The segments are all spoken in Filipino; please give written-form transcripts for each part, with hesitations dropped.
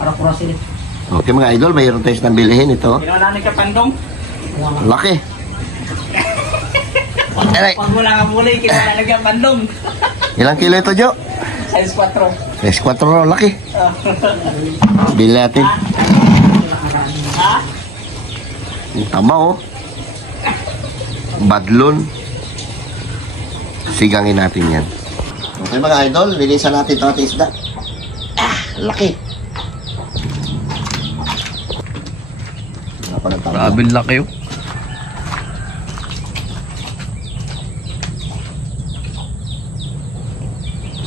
Ara-kura sila. Okay mga idol, mayroon tayo ng bilhin ito. Pinananig ka pandong. Laki. Aray. Pag mula nga muli, kinananig ka pandong. Ilang kilo ito, Jo? Size 4. Size 4 raw, laki. Bili natin. Ha? Tama oh. Badlon. Sigangin natin yan. Okay mga idol, linisan natin ito ating isda. Laki. Grabe laki oh.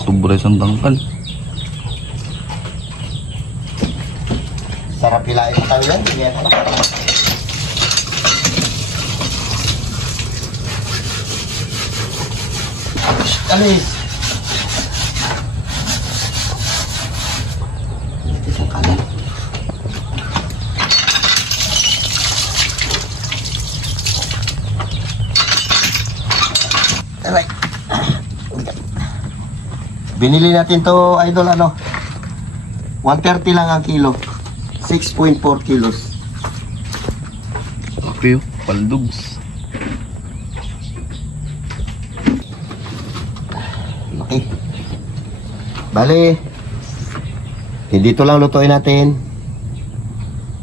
Sobra isang tangkal. Sarap hilain mo tayo yan. Alis. Isang kalan. Aray. Binili natin to idol ano. 130 lang ang kilo. 6.4 kilos. Okay oh, paldugs. Laki. Bale, hindi ito lang lutuin natin.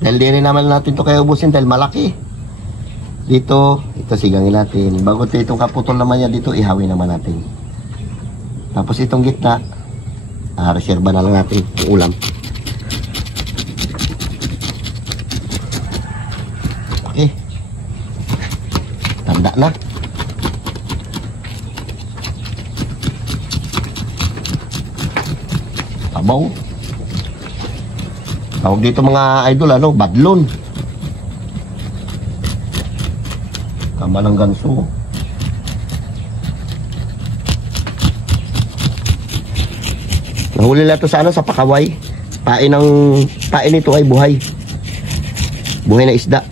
Dahil di rin naman natin ito kaya ubusin dahil malaki. Dito, ito sigangin natin. Bago itong kaputol naman niya dito, ihawin naman natin. Tapos itong gitna, reserva na lang natin yung ulam. Okay. Tanda na. Tabaw. Tawag dito mga idol, ano, badlon. Kama ng ganso. Nahuli na ito sa ano, sa Pakaway. Pain nito ay buhay. Buhay na isda.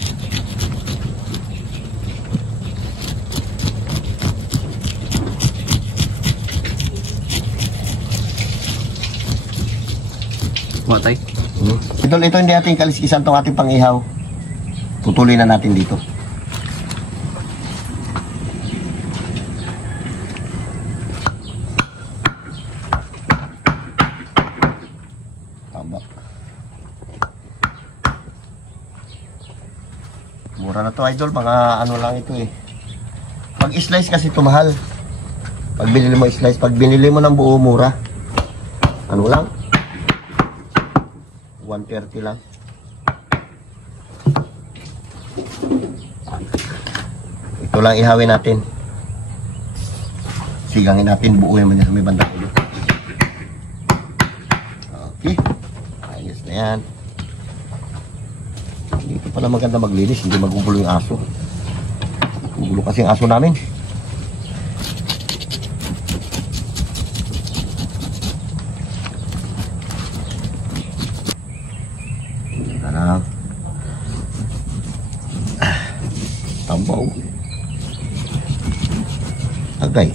Matay. Ito hindi natin kaliskisan itong ating pangihaw. Tutuloy na natin dito. Tama. Mura na to idol, mga ano lang ito eh. Pag slice kasi ito mahal. Pag binili mo slice, pag binili mo ng buo mura. Ano lang? 130 lang. Ito lang ihawin natin. Sigangin natin, buo naman niya sa may bandang ulo. Okay. Ayos na yan. Dito pala maganda maglinis, hindi magugulo yung aso. Magugulo kasi yung aso namin. Tambaw. Agay.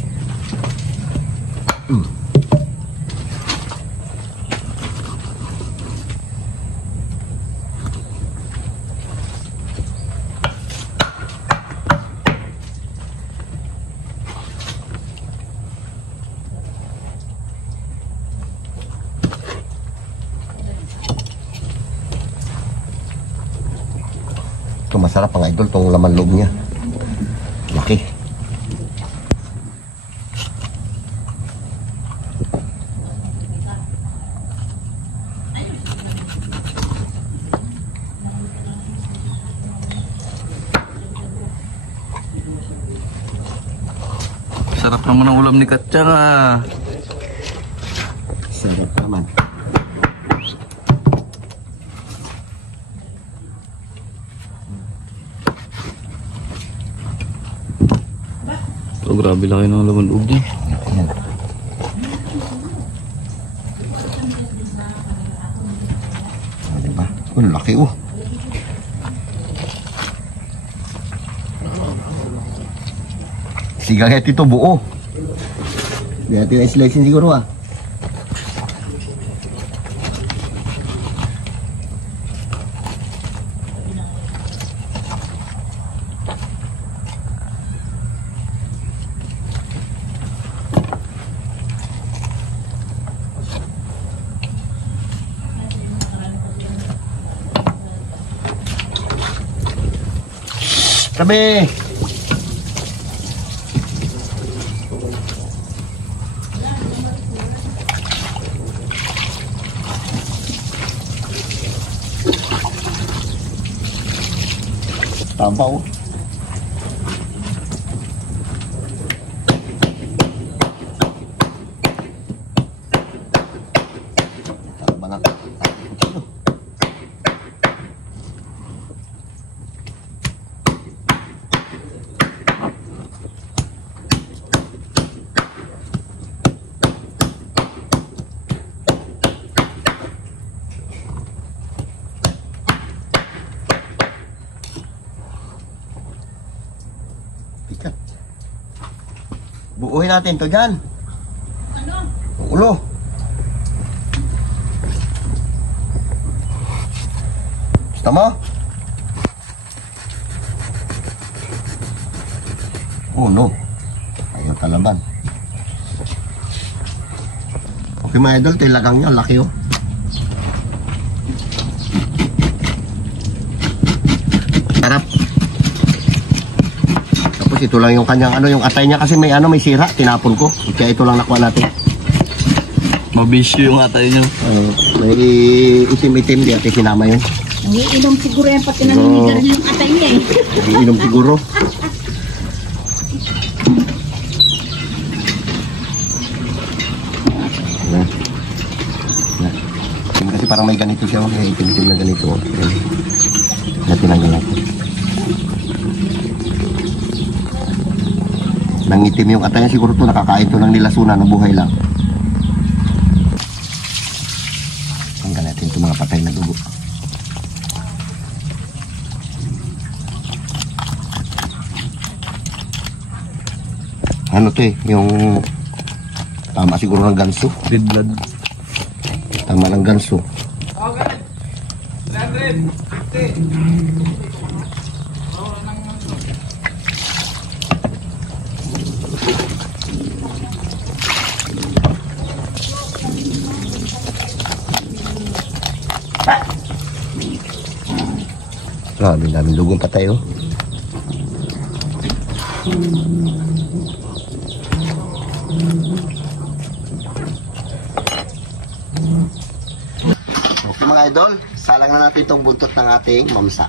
Ito masarap ang idol, itong laman loob niya. Laki. Sarap naman ang ulam ni Katsyang ah. Sarap naman. Oh, grabe laki ng laman loob niya. Ayan. Diba? Oh, laki oh. Sigaget ito buo. Hindi natin na-slicein siguro ah. Tabi! Tabaw. Buuhin natin to dyan. Ano? Ulo. Gusto mo? Oh no. Ayaw kalaban. Okay mga idol, ito yung lagang niya. Laki oh. Sarap. Ito lang yung kanyang ano, yung atay niya kasi may ano, may sira, tinapon ko. Kaya ito lang nakuha natin. Mabisyo yung atay niyo. May itim-itim, di ate sinama yun. Umiinom siguro yan pati naninigar yung atay niya eh. Iinom siguro. Yan. Yan. Kasi parang may ganito siya, may itim-itim na ganito. Yan, tinanggal natin. Nangitim yung atay niya, siguro to nakakain to ng nilasunan na buhay lang. Tanggal natin itong mga patay na dugo. Ano to eh, yung tama siguro ng ganso. Red blood. Tama ng ganso. Okay. 150. Grabe, daming dugong patay oh. Okay mga idol, salang na natin itong buntot ng ating mamsa.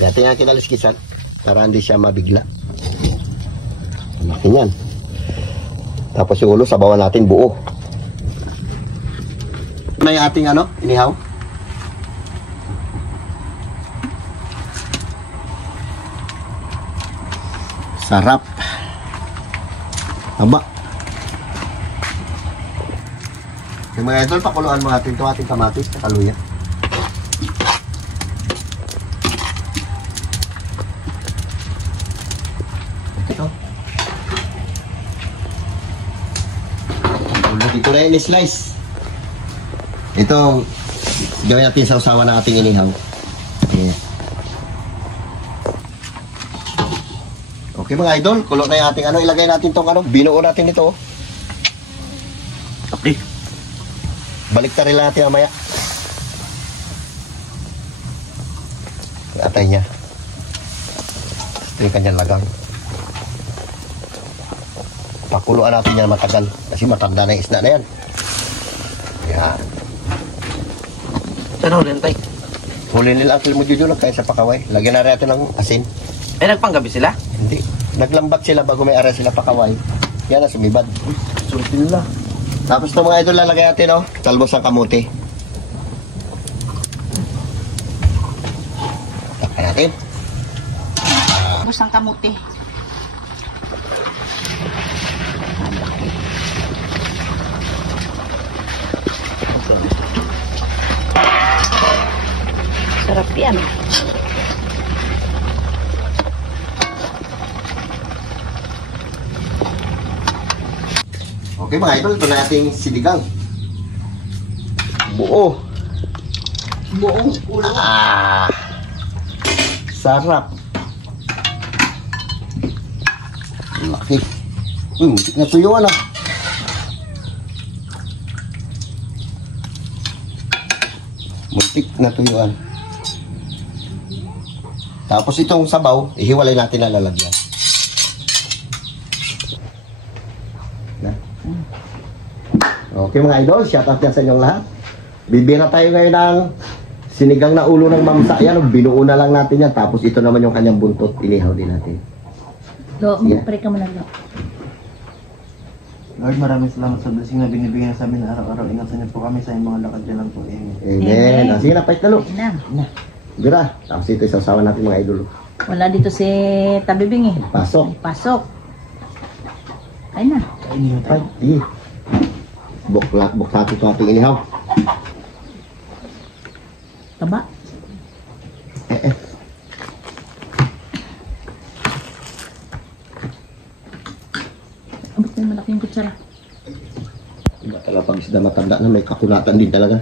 Natin nga kinaliskisan para hindi siya mabigla. Laki yan. Tapos yung ulo, sabawan natin buo. Ito na yung ating ano, inihaw. Sarap. Taba. Yung mga idol, pakuluan mo natin ito ating kamatis at kaluya. Ito. Ito na yung slice. Ito, gawin natin sa usawa ng ating inihaw. Okay. Okay mga idol, kulo na yung ating ano, ilagay natin itong ano, binuo natin ito. Okay. Balik ta rin lang natin mamaya. Atay niya. Ito yung kanyang lagang. Pakuluan natin yan matagal. Kasi matanda na yung isda na yan. Yan. Saan huli tay? Huli nila ang mo dito kaya sa pakaway. Lagyan na rin natin ng asin. Ay, nagpanggabi sila? Hindi. Naglambat sila bago may ara sila pakaway. Yan na sumibad. Sulti nila. Tapos itong mga idol lalagay natin, oh. Talbos ng kamote. Takay natin. Busang kamuti. Sarap yan. Okay mga idol, ito na ating sinigang. Buo. Buong ulo. Ah, sarap. Laki. Muntik na tuyuan ah. Muntik na tuyuan. Tapos itong sabaw, ihiwalay natin na lalagyan. Na. Okay mga idol, shoutout yan sa inyong lahat. Bibira tayo ngayon ng sinigang na ulo ng mamsa. Yan, binuo na lang natin yan. Tapos ito naman yung kanyang buntot, inihaw din natin. Lo, Sige. pare ka mo na lo. Lord, maraming salamat sa blessing na binibigyan sa amin araw-araw. Ingatan niyo po kami sa inyong mga lakad dyan lang po. Amen. Amen. Ah, sige na, fight na lo. Na. Bira, tapos ito isasawa natin mga idol. Wala dito si Tabibing eh. Pasok. Pasok. Ay na. Kainin niyo tayo. Ay, buklat ito ating inihaw. Taba. Abot na yung malaking kutsara. Iba talaga pag isda matanda na may kakunatan din talaga.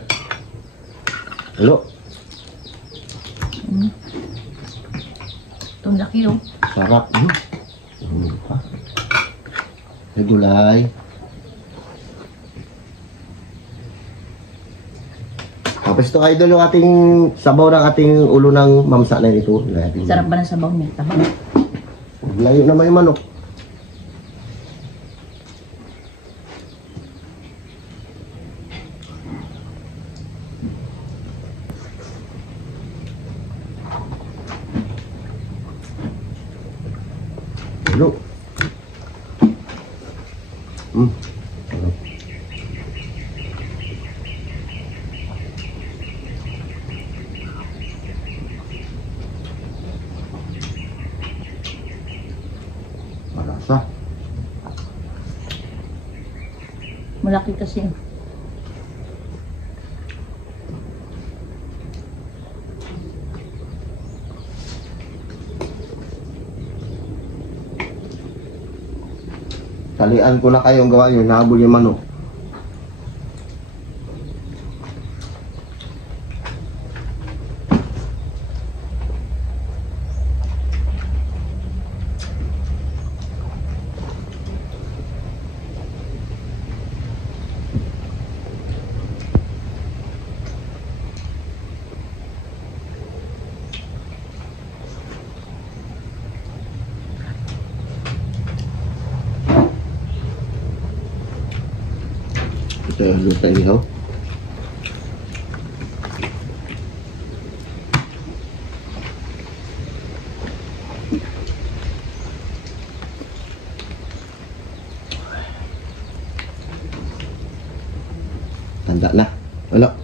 Hello, Itong laki oh. sarap. May gulay. Tapos ito idol yung ating sabaw ng ating ulo ng mamsa na ito. Sarap ba ng sabaw niya? Taba. Layo naman yung manok. Hello. Hello. Malasa. Malaki kasi. Talian ko na kayong gawa nyo, nahabol yung manok. Ito yung luta inihaw. Tanda na. Wala.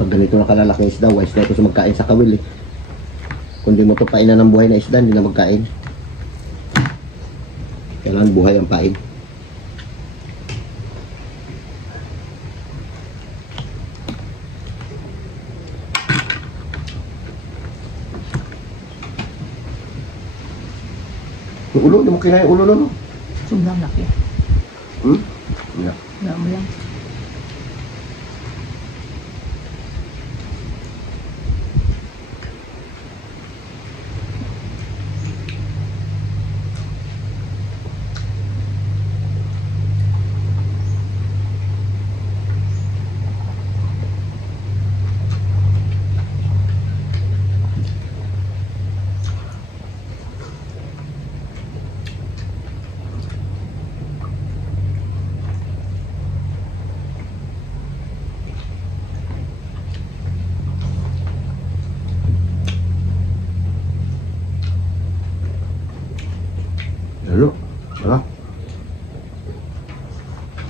Pag ganito na kalalaking isda, wise na ito sa magkain sa kawil eh. Kung di mo ito painan ng buhay na isda, hindi na magkain. Kailangan buhay ang pain. Yung ulo, di mo kinain yung ulo nun. Sobrang laki. Yeah. Wala mo lang. Lalo. Sarap.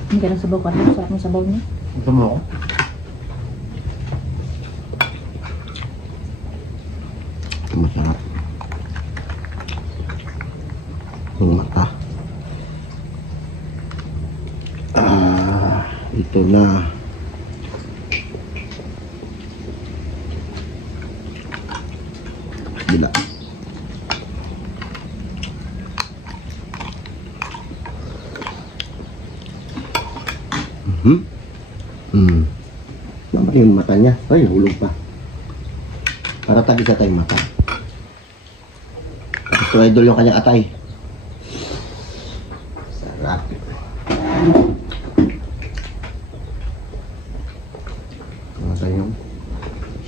Hindi ka ng sabaw ka. Sarap ng sabaw niya. Ito mo ako. Masarap. Ang mata. Ito na. Gila. Naman yung mata niya. Ay, hulog pa. Para tabi sa tayong mata. Gusto idol yung kanyang atay. Sarap.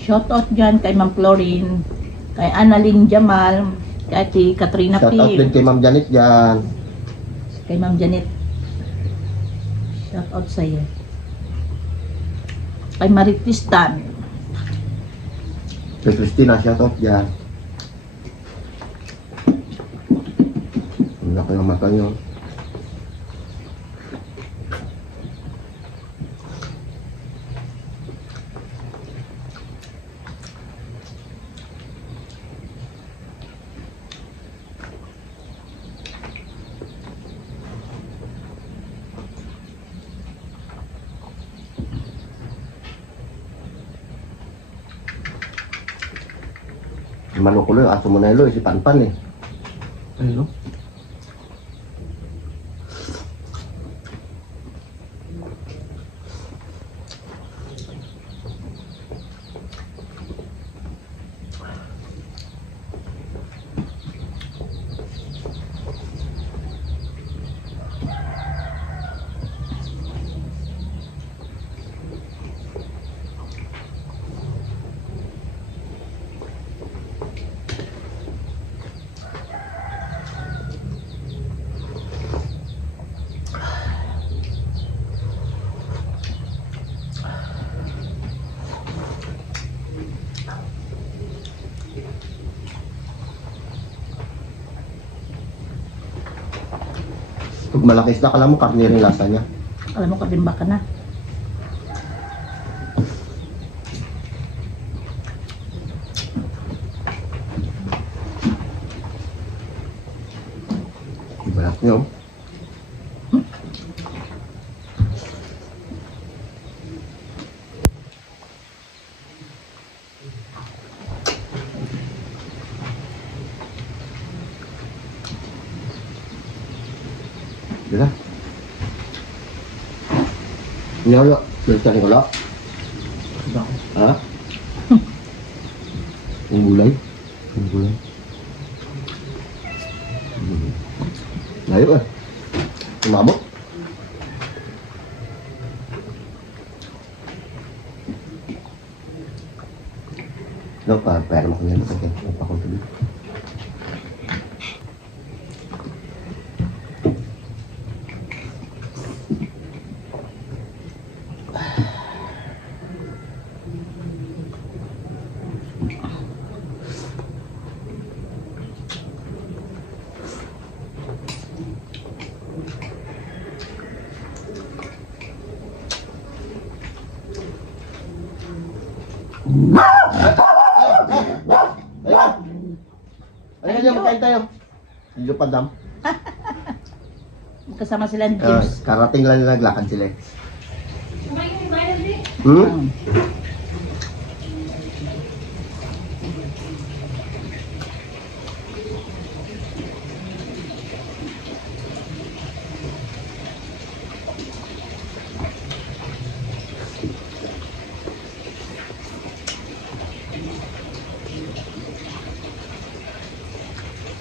Shoutout dyan kay Ma'am Chlorine, kay Annalyn Jamal, kay Ate Katrina Shout out din P, kay Ma'am Janet dyan. kay Ma'am Janet. Shoutout sa iyo. Kay Maritis Tan. Kay Christina, shout out dyan. Ang laki ng mata nyo. Manukulo yung aso mo na ilo, si Panpan eh. Ano? Pag malaki isda, kala mo karne rin lasa niya. Alam mo, kabimba ka na. Ibalat niyo. Bila? Ini lo, cerita ni kalau. Ha? Ang gulay. Ang gulay. Layo eh. Umabot. Lo, pera mo ko yan. Okay, papakontuloy. Ayun na, magkain tayo. Dito pa dam. Kasama sila ni James. Karating lang nila, naglakad sila eh. Hmm?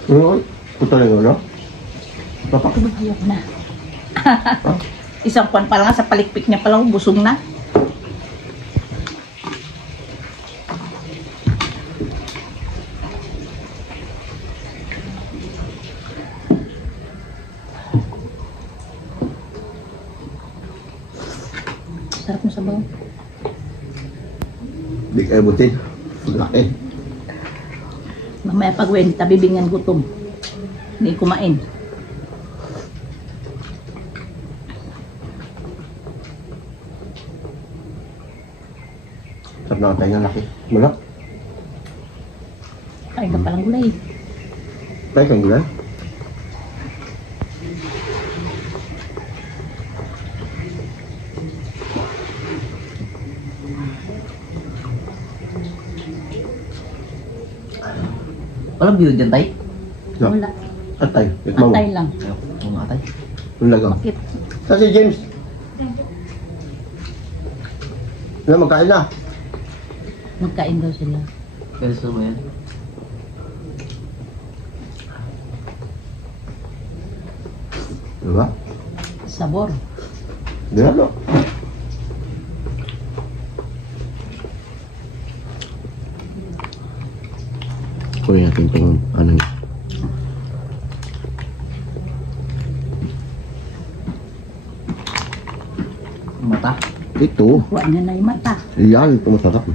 Ano? Puto lang ulo? Papak. Ayok na. Isang pan pa lang sa palikpik niya pala, busog na. Sarap mo sabaw. Big ay butin. Laki. Mamaya pag wenta, bibingyan gutom. Hindi kumain. Sarap na tayo ng laki. Malak. Kain ka palang gulay. Tayo kang gulay. Walang view dyan, tay? No. Wala. Atay. Itmaw. Atay lang. Ayaw, mga tay. Ang lagaw. Bakit? Sa si James. Na, magkain na. Magkain daw sila. Pwede mo yan? Diba? Sabor. Diba no? Kunin natin itong ano. Mata. Ito. Kuha niya na yung mata. Yan, ito masarap.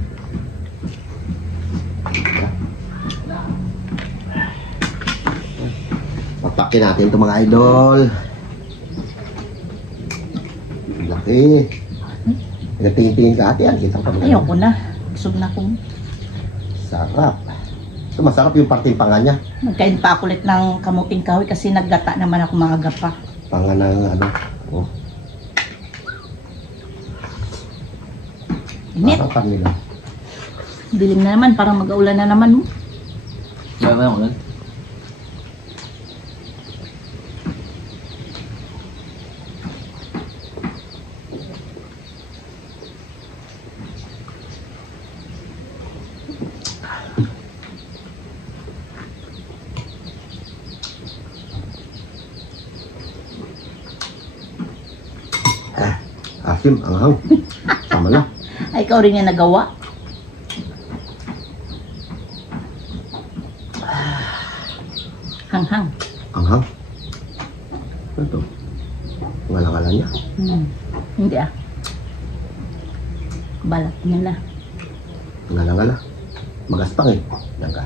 Pagpakin natin ito mga idol. Laki. Nagtingin-tingin ka ate yan. Kita ko pa. Ayoko na. Busog na kong. Sarap. Ito masarap yung parting panga niya. Nagkain pa ako ulit ng kamuting kahoy kasi naggata naman ako maaga pa. Panga ng ano. Oh, Init. parang kanila. Dilim na naman. Parang mag-aulan na naman mo. Wala ba yung ulan? Asim, anghang. Sama na. Ay, ikaw rin yung nagawa. Hanghang. Anghang. Ano to? Ngala-ngala niya. Hindi ah. Balat niya na. Ngala-ngala. Magaspang eh. Yan ka.